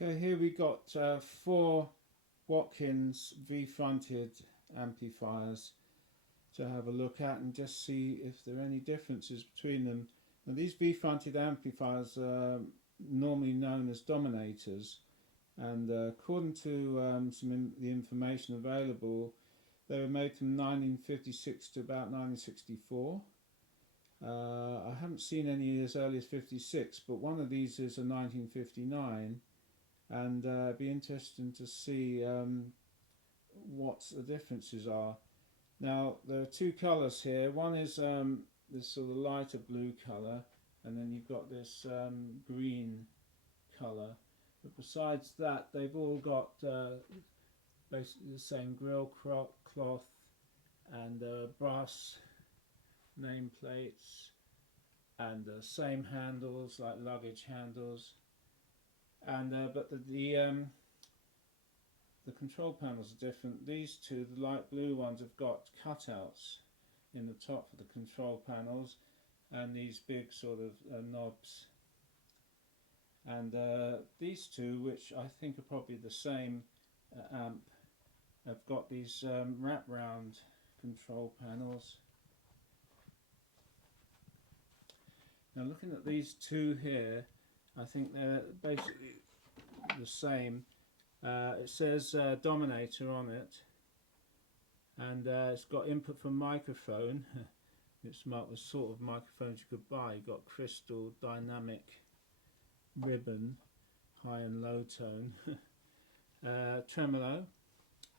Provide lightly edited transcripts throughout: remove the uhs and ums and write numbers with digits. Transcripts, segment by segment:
Okay, here we got 4 Watkins V-fronted amplifiers to have a look at and just see if there are any differences between them. Now, these V-fronted amplifiers are normally known as Dominators, and according to the information available, they were made from 1956 to about 1964. I haven't seen any as early as 56, but one of these is a 1959. And it'd be interesting to see what the differences are. Now, there are 2 colours here. One is this sort of lighter blue colour, and then you've got this green colour. But besides that, they've all got basically the same grill cloth and brass nameplates and same handles, like luggage handles. And but the control panels are different. These 2, the light blue ones, have got cutouts in the top of the control panels, and these big sort of knobs. And these 2, which I think are probably the same amp, have got these wrap-round control panels. Now, looking at these 2 here, I think they're basically the same. It says Dominator on it, and it's got input for microphone. It's marked the sort of microphones you could buy. You've got crystal, dynamic, ribbon, high and low tone, tremolo,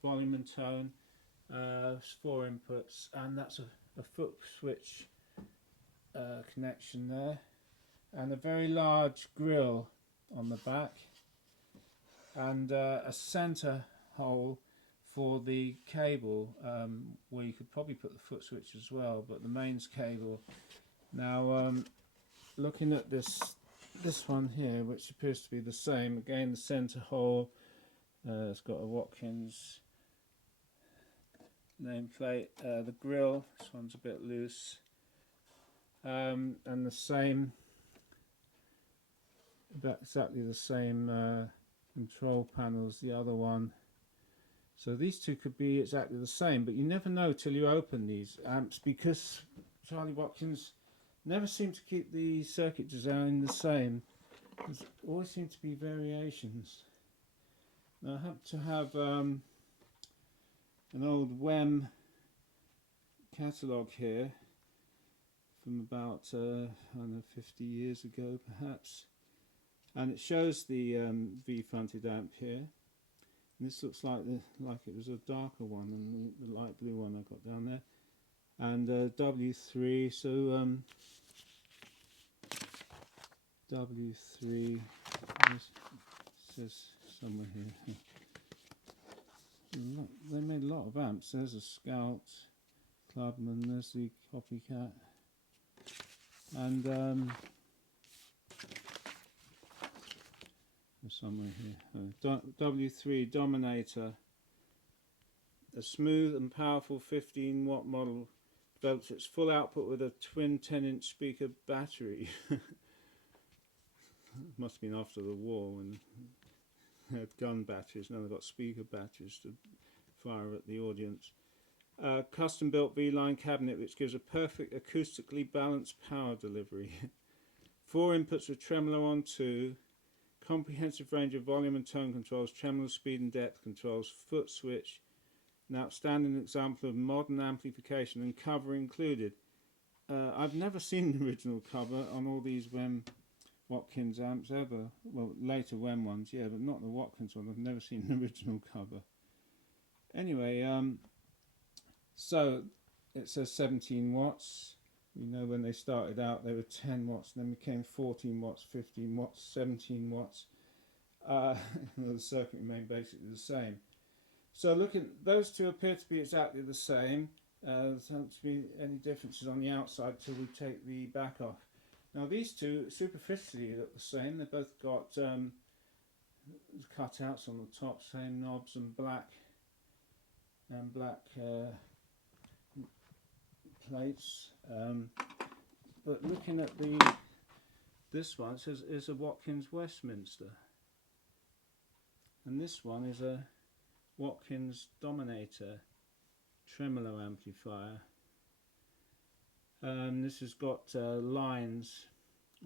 volume and tone, 4 inputs, and that's a foot switch connection there. And a very large grill on the back, and a centre hole for the cable, where you could probably put the foot switch as well, but the mains cable. Now, looking at this one here, which appears to be the same, again the centre hole, it's got a Watkins nameplate, the grill, this one's a bit loose, and the same, about exactly the same control panel as the other one. So these 2 could be exactly the same, but you never know till you open these amps, because Charlie Watkins never seemed to keep the circuit design the same. There always seem to be variations. Now, I happen to have an old WEM catalogue here from about I don't know, 50 years ago perhaps. And it shows the V-fronted amp here. And this looks like it was a darker one than the light blue one I got down there. And W3, so W3, it says somewhere here. They made a lot of amps. There's a Scout, Clubman, there's the Copycat, and somewhere here. W3 Dominator, a smooth and powerful 15-watt model, developed its full output with a twin 10-inch speaker battery. Must have been after the war when they had gun batteries. Now they've got speaker batteries to fire at the audience. Custom built V-line cabinet which gives a perfect acoustically balanced power delivery. 4 inputs with tremolo on 2. Comprehensive range of volume and tone controls, tremolo speed and depth controls, foot switch, an outstanding example of modern amplification, and cover included. I've never seen the original cover on all these Watkins amps ever. Well, later WEM ones, yeah, but not the Watkins one. I've never seen the original cover. Anyway, so it says 17 watts. You know, when they started out they were 10 watts, and then became 14 watts, 15 watts, 17 watts. The circuit remained basically the same. So looking, those 2 appear to be exactly the same. There don't to be any differences on the outside till we take the back off. Now these 2 superficially look the same. They've both got cutouts on the top, same knobs, and black plates. But looking at this one, it says is a Watkins Westminster. and this one is a Watkins Dominator tremolo amplifier. This has got lines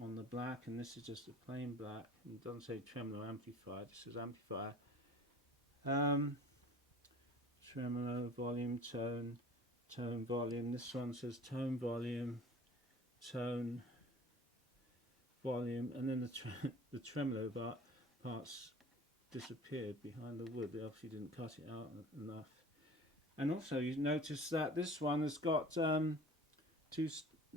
on the black, and this is just a plain black, and it doesn't say tremolo amplifier, this is amplifier. Tremolo, volume, tone, tone, volume. This one says tone, volume, tone, volume, and then the tremolo parts disappeared behind the wood. They obviously didn't cut it out enough. And also you notice that this one has got two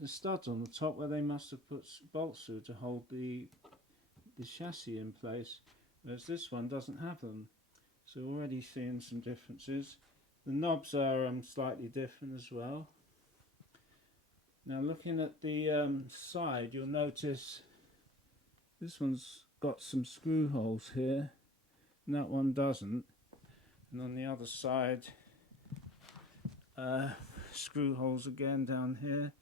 studs on the top where they must have put bolts through to hold the chassis in place, whereas this one doesn't have them. So already seeing some differences. The knobs are slightly different as well. Now looking at the side, you'll notice this one's got some screw holes here and that one doesn't, and on the other side screw holes again down here,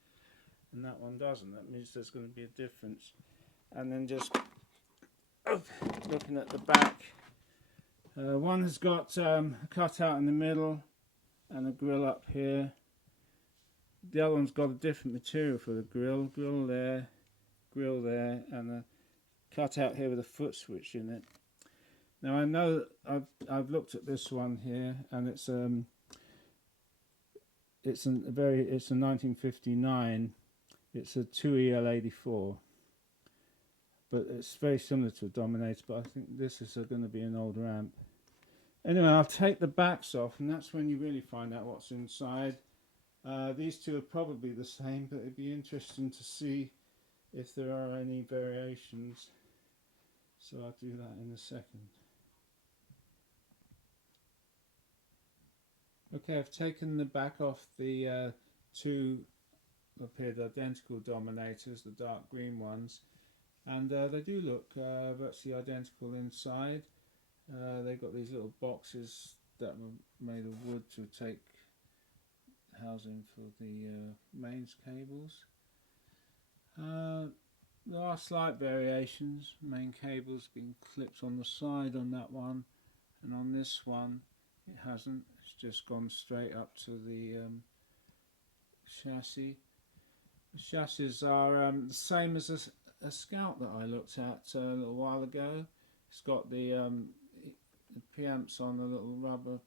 and that one doesn't. That means there's going to be a difference. And then just looking at the back, one has got a cutout in the middle and a grill up here. The other one's got a different material for the grill there, and a cutout here with a foot switch in it. Now I know I've looked at this one here, and it's a 1959. It's a 2EL84, but it's very similar to a Dominator, but I think this is going to be an older amp. Anyway, I'll take the backs off, and that's when you really find out what's inside. These two are probably the same, but it'd be interesting to see if there are any variations. So I'll do that in a second. Okay, I've taken the back off the two appeared identical Dominators, the dark green ones, and they do look virtually identical inside. They've got these little boxes that were made of wood to take housing for the mains cables. There are slight variations. Main cable's been clipped on the side on that one, and on this one it hasn't. It's just gone straight up to the chassis. The chassis are the same as a Scout that I looked at a little while ago. It's got the preamps on a little rubber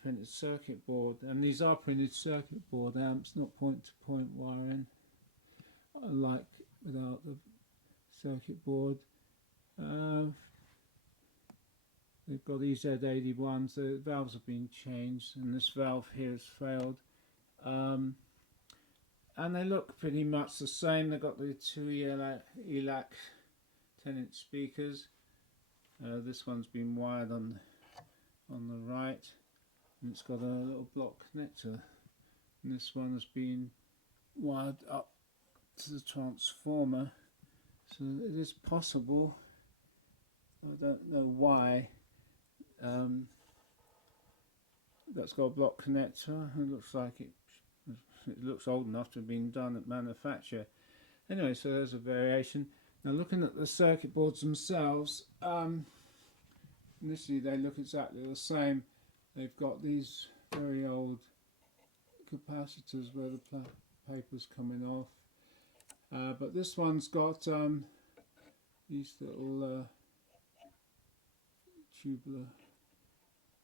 printed circuit board, and these are printed circuit board amps, not point-to-point wiring, like without the circuit board. They've got EZ81s. The valves have been changed, and this valve here has failed. And they look pretty much the same. They've got the two ELAC 10-inch speakers. This one's been wired on the right, and it's got a little block connector. And this one has been wired up to the transformer. So it is possible. I don't know why. That's got a block connector. It looks like it looks old enough to have been done at manufacture. Anyway, so there's a variation. Now looking at the circuit boards themselves, initially they look exactly the same. They've got these very old capacitors where the paper's coming off, but this one's got these little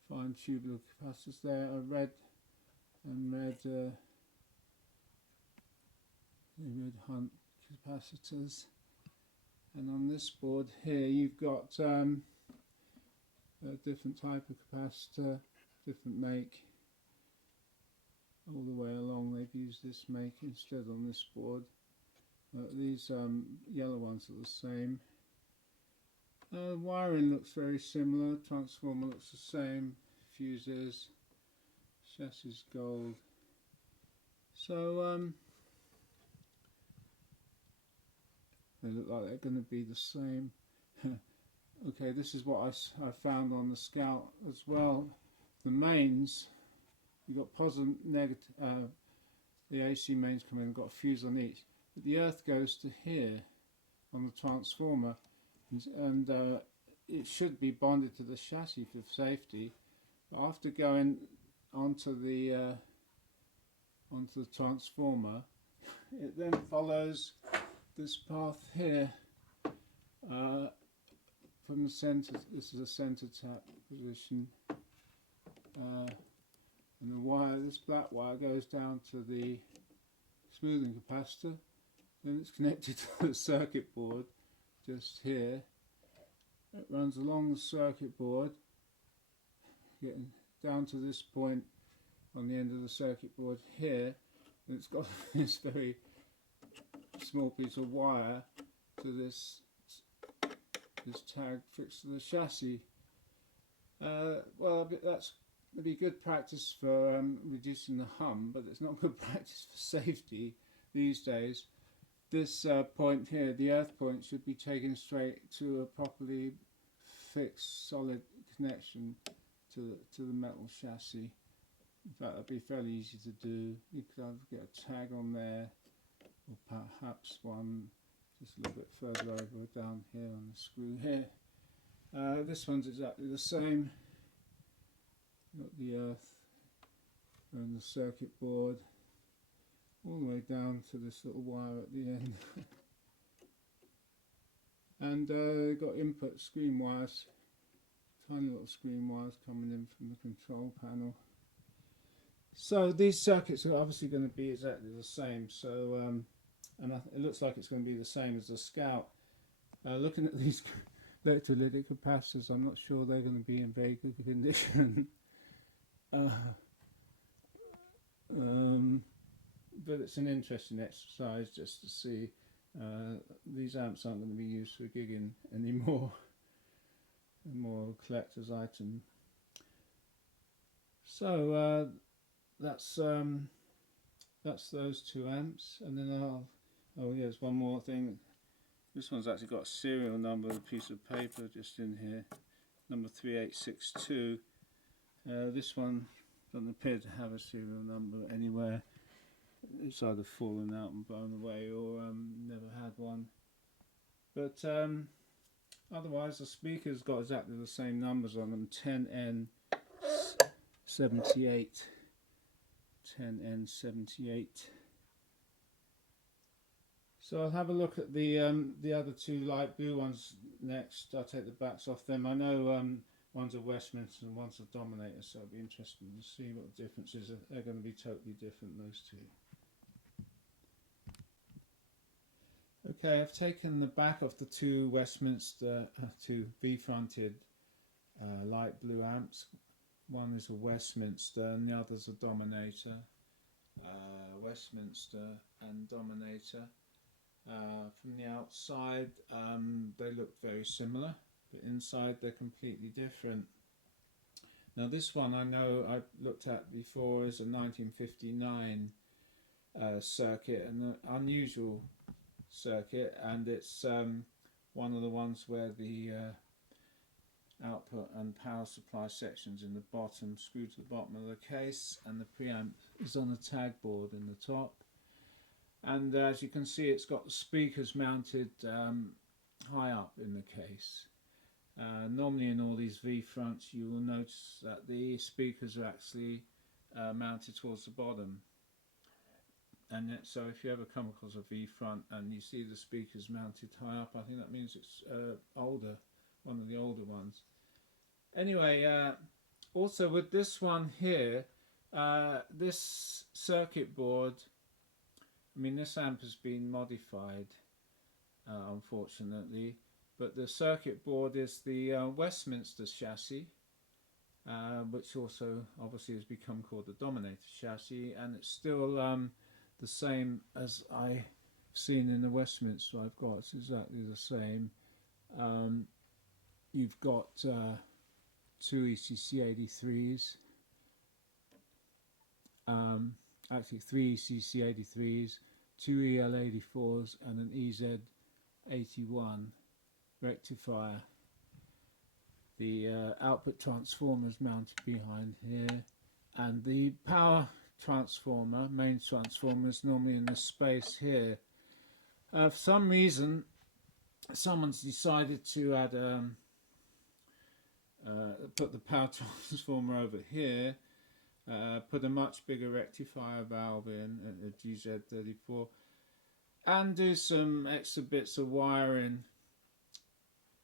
fine tubular capacitors there, are red Hunt capacitors. And on this board here you've got a different type of capacitor, different make. All the way along they've used this make instead on this board. These yellow ones are the same. Wiring looks very similar, transformer looks the same, fuses, chassis gold. So they look like they're going to be the same. Okay, this is what I found on the Scout as well. The mains, you've got positive, negative, the AC mains coming in, got a fuse on each. But the earth goes to here on the transformer, and it should be bonded to the chassis for safety. But after going onto the transformer, it then follows this path here from the centre. This is a centre tap position, and the wire, this black wire, goes down to the smoothing capacitor. Then it's connected to the circuit board just here. It runs along the circuit board, getting down to this point on the end of the circuit board here, and it's got this very small piece of wire to this tag fixed to the chassis. Well, that's would be good practice for reducing the hum, but it's not good practice for safety these days. This point here, the earth point, should be taken straight to a properly fixed solid connection to the metal chassis. In fact, that'd be fairly easy to do. You could either get a tag on there, or perhaps one just a little bit further over down here on the screw here. This one's exactly the same. Got the earth and the circuit board all the way down to this little wire at the end. And got input screen wires, tiny little screen wires coming in from the control panel. So these circuits are obviously going to be exactly the same. So and it looks like it's going to be the same as the Scout. Looking at these electrolytic capacitors, I'm not sure they're going to be in very good condition. But it's an interesting exercise just to see. These amps aren't going to be used for gigging anymore. They're more of a collector's item. So that's those two amps, and then oh yeah, there's one more thing. This one's actually got a serial number, a piece of paper just in here, number 3862. This one doesn't appear to have a serial number anywhere. It's either fallen out and blown away, or never had one. But otherwise, the speaker's got exactly the same numbers on them: 10N78, 10N78. So I'll have a look at the other two light blue ones next. I'll take the backs off them. I know one's a Westminster and one's a Dominator, so it'll be interesting to see what the differences are. They're going to be totally different, those two. Okay, I've taken the back of the two Westminster, two V-fronted light blue amps. One is a Westminster and the other's a Dominator. Westminster and Dominator. From the outside, they look very similar, but inside they're completely different. Now this one I know I've looked at before is a 1959 circuit, an unusual circuit, and it's one of the ones where the output and power supply sections in the bottom screw to the bottom of the case, and the preamp is on a tag board in the top. And as you can see, it's got the speakers mounted high up in the case. Normally in all these V-fronts you will notice that the speakers are actually mounted towards the bottom. And so if you ever come across a V-front and you see the speakers mounted high up, I think that means it's older, one of the older ones. Anyway, also with this one here, this circuit board, I mean, this amp has been modified, unfortunately, but the circuit board is the Westminster chassis, which also obviously has become called the Dominator chassis, and it's still the same as I've seen in the Westminster I've got. It's exactly the same. You've got two ECC83s, actually three ECC83s, two EL84s and an EZ81 rectifier. The output transformer is mounted behind here, and the power transformer, main transformer, is normally in this space here. For some reason someone's decided to add put the power transformer over here, put a much bigger rectifier valve in at the GZ34, and do some extra bits of wiring,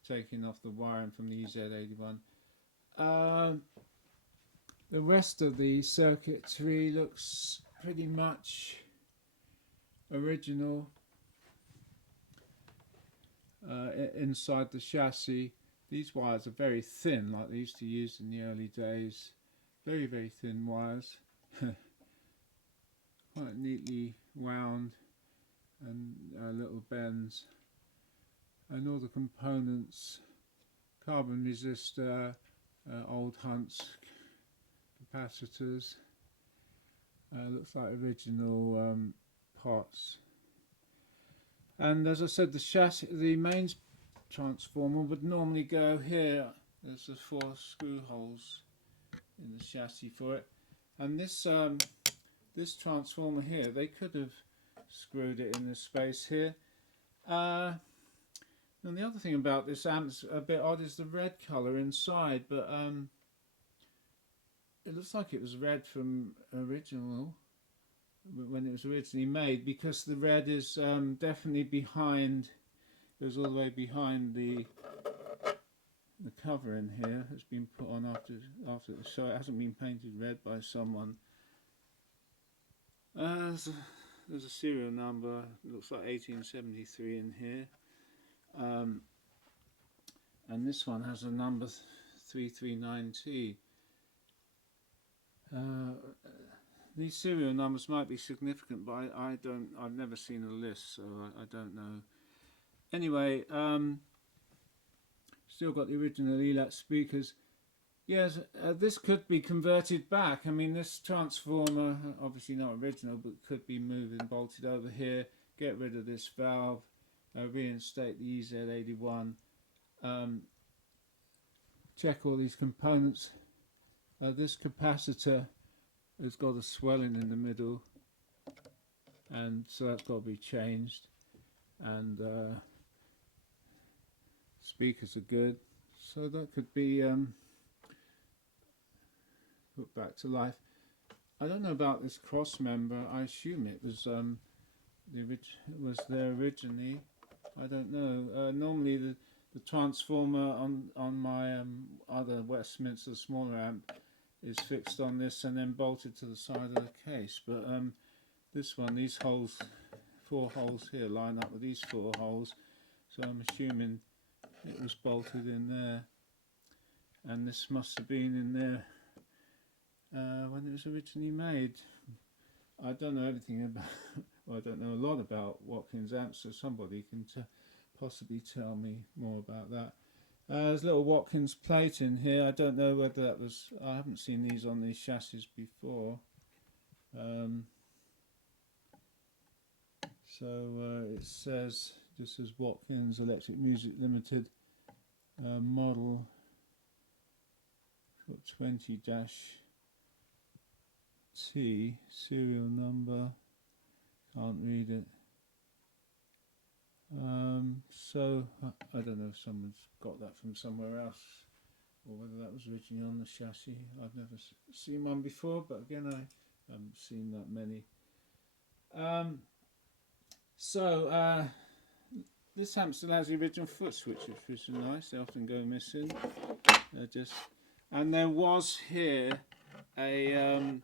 taking off the wiring from the EZ81. The rest of the circuitry looks pretty much original. Inside the chassis, these wires are very thin, like they used to use in the early days. Very, very thin wires. Quite neatly wound, and little bends. And all the components, carbon resistor, old Hunts capacitors. Looks like original parts. And as I said, the chassis, the main transformer would normally go here. There's the 4 screw holes in the chassis for it. And this this transformer here, they could have screwed it in the space here. And the other thing about this amp's a bit odd is the red colour inside, but it looks like it was red from original, when it was originally made, because the red is definitely behind, goes all the way behind the cover in here. It's been put on after so it hasn't been painted red by someone. There's a serial number, it looks like 1873 in here, and this one has a number 339T. These serial numbers might be significant, but I've never seen a list, so I don't know. Anyway, still got the original ELAT speakers. Yes, this could be converted back. I mean, this transformer, obviously not original, but could be moved and bolted over here. Get rid of this valve, reinstate the EZ81. Check all these components. This capacitor has got a swelling in the middle, and so that's got to be changed. And speakers are good, so that could be put back to life. I don't know about this cross member. I assume it was was there originally. I don't know. Normally the transformer on my other Westminster smaller amp is fixed on this and then bolted to the side of the case, but this one, these holes, 4 holes here line up with these 4 holes, so I'm assuming it was bolted in there, and this must have been in there when it was originally made. I don't know everything about, well, I don't know a lot about Watkins amps, so somebody can possibly tell me more about that. There's a little Watkins plate in here. I don't know whether that was, I haven't seen these on these chassis before. It says, this is Watkins Electric Music Limited, model 20-T, serial number, can't read it. So I don't know if someone's got that from somewhere else, or whether that was originally on the chassis. I've never seen one before, but again, I haven't seen that many. This amp still has the original foot switches, which are nice. They often go missing. And there was here a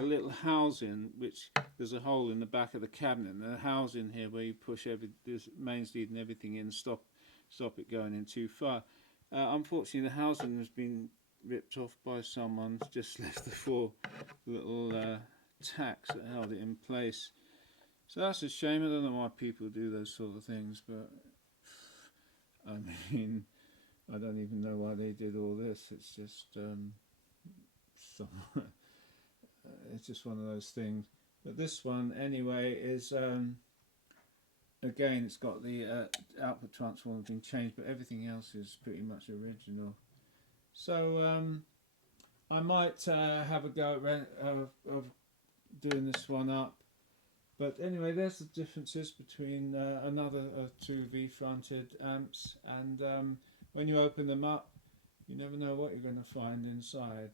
little housing, which there's a hole in the back of the cabinet, and a housing here where you push this mains lead and everything in, stop it going in too far. Unfortunately, the housing has been ripped off by someone. Just left the 4 little tacks that held it in place. So that's a shame. I don't know why people do those sort of things, but I mean, I don't even know why they did all this. It's just it's just one of those things. But this one anyway is again, it's got the output transformer being changed, but everything else is pretty much original. So I might have a go at of doing this one up. But anyway, there's the differences between another 2 V-fronted amps, and when you open them up, You never know what you're going to find inside.